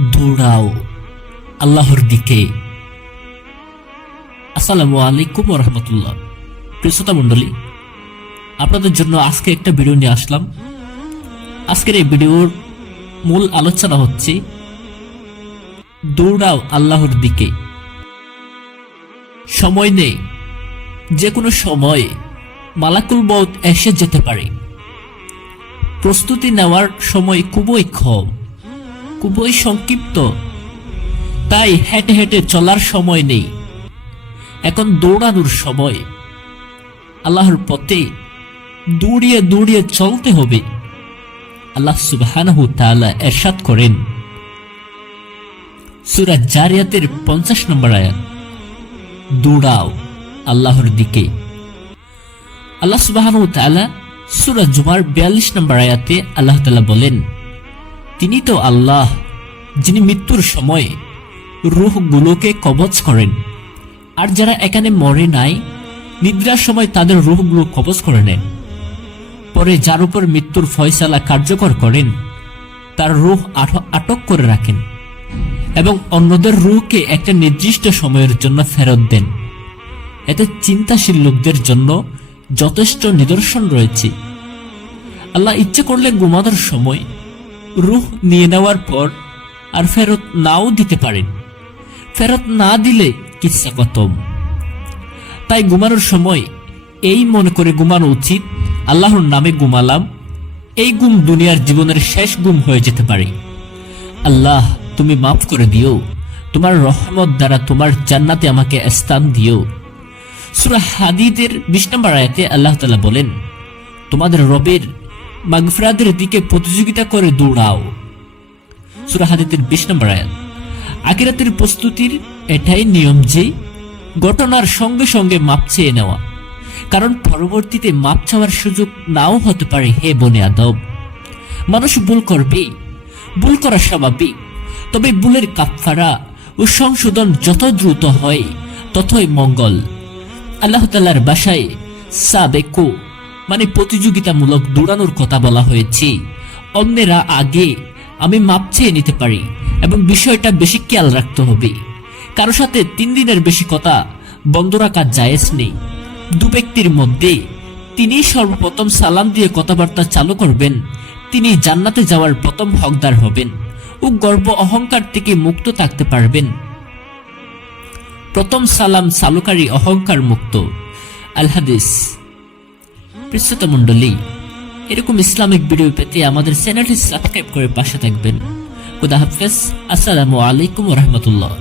দৌড়াও। আল্লাহর দিকে। আসসালামু আলাইকুম রহমতুল্লাহ। প্রিয়তা মণ্ডলী, আপনাদের জন্য আজকে একটা ভিডিও নিয়ে আসলাম। আজকের এই ভিডিওর মূল আলোচনা হচ্ছে, দৌড়াও আল্লাহর দিকে। সময় নেই যে কোনো সময় মালাকুল মউত এসে যেতে পারে। প্রস্তুতি নেওয়ার সময় খুবই কম। খুবই সংক্ষিপ্ত। তাই হেঁটে হেঁটে চলার সময় নেই। এখন দৌড়ানোর সময়। আল্লাহর পথে দৌড়িয়ে দৌড়িয়ে চলতে হবে। আল্লাহ তাআলা এরশাদ করেন। সূরা জারিয়াতের পঞ্চাশ নম্বর আয়াত। দৌড়াও আল্লাহর দিকে। আল্লাহ সুবহানাহু তাআলা সূরা জুমার 42 নম্বর আয়াতে আল্লাহ তাআলা বলেন তিনি তো আল্লাহ, যিনি মৃত্যুর সময় রূহগুলোকে কবজ করেন। আর যারা এখানে মরে নাই, নিদ্রার সময় তাদের রূহগুলো কবজ করে নেন। পরে যার উপর মৃত্যুর ফয়সালা কার্যকর করেন, তার রূহ আট- আটক করে রাখেন এবং অন্যদের রূহকে একটা নির্দিষ্ট সময়ের জন্য ফেরত দেন। এতে চিন্তাশীল লোকদের জন্য যথেষ্ট নিদর্শন রয়েছে। আল্লাহ ইচ্ছে করলে ঘুমানোর সময় রুহ নিয়ে নেওয়ার পর আর ফেরত নাও দিতে পারেন। ফেরত না দিলে কিচ্ছা খতম। তাই ঘুমানোর সময় এই মনে করে ঘুমানো উচিত, আল্লাহর নামে ঘুমালাম, এই গুম দুনিয়ার জীবনের শেষ গুম হয়ে যেতে পারে। আল্লাহ, তুমি মাফ করে দিও। তোমার রহমত দ্বারা তোমার জান্নাতে আমাকে স্থান দিও। সুরা হাদিদের বিশ আয়াতে আল্লাহ তালা বলেন, তোমাদের রবের মাগফরাদের দিকে প্রতিযোগিতা করে দৌড়াও। সুরা হাদিদের বিশ নম্বর আয়াত। আকিরাতের প্রস্তুতির এটাই নিয়ম যে, ঘটনার সঙ্গে সঙ্গে মাপ চেয়ে নেওয়া। কারণ পরবর্তীতে মাপ চাওয়ার সুযোগ নাও হতে পারে হে বনে আদব মানুষ ভুল করবে ভুল করা স্বাভাবিক। তবে ভুলের কাপফারা ও সংশোধন যত দ্রুত হয়, ততই মঙ্গল। আল্লাহ তাল্লার বাসায় সাবেকো মানে প্রতিযোগিতামূলক দৌড়ানোর কথা বলা হয়েছে। অন্যেরা আগে, আমি মাপ চেয়ে নিতে পারি এবং বিষয়টা বেশি খেয়াল রাখতে হবে। কারও সাথে তিন দিনের বেশি কথা বন্ধ রাখা জায়েজ নেই। দু ব্যক্তির মধ্যে তিনি সর্বপ্রথম সালাম দিয়ে কথাবার্তা চালু করবেন তিনি জান্নাতে যাওয়ার প্রথম হকদার হবেন ও গর্ব অহংকার থেকে মুক্ত থাকতে পারবেন। প্রথম সালাম চালুকারী অহংকার মুক্ত। আল পৃষ্ঠত মণ্ডলী। এরকম ইসলামিক ভিডিও পেতে আমাদের চ্যানেলটি সাবস্ক্রাইব করে পাশে থাকবেন। খুদা হাফেজ, আসসালামু আলাইকুম রহমতুল্লাহ।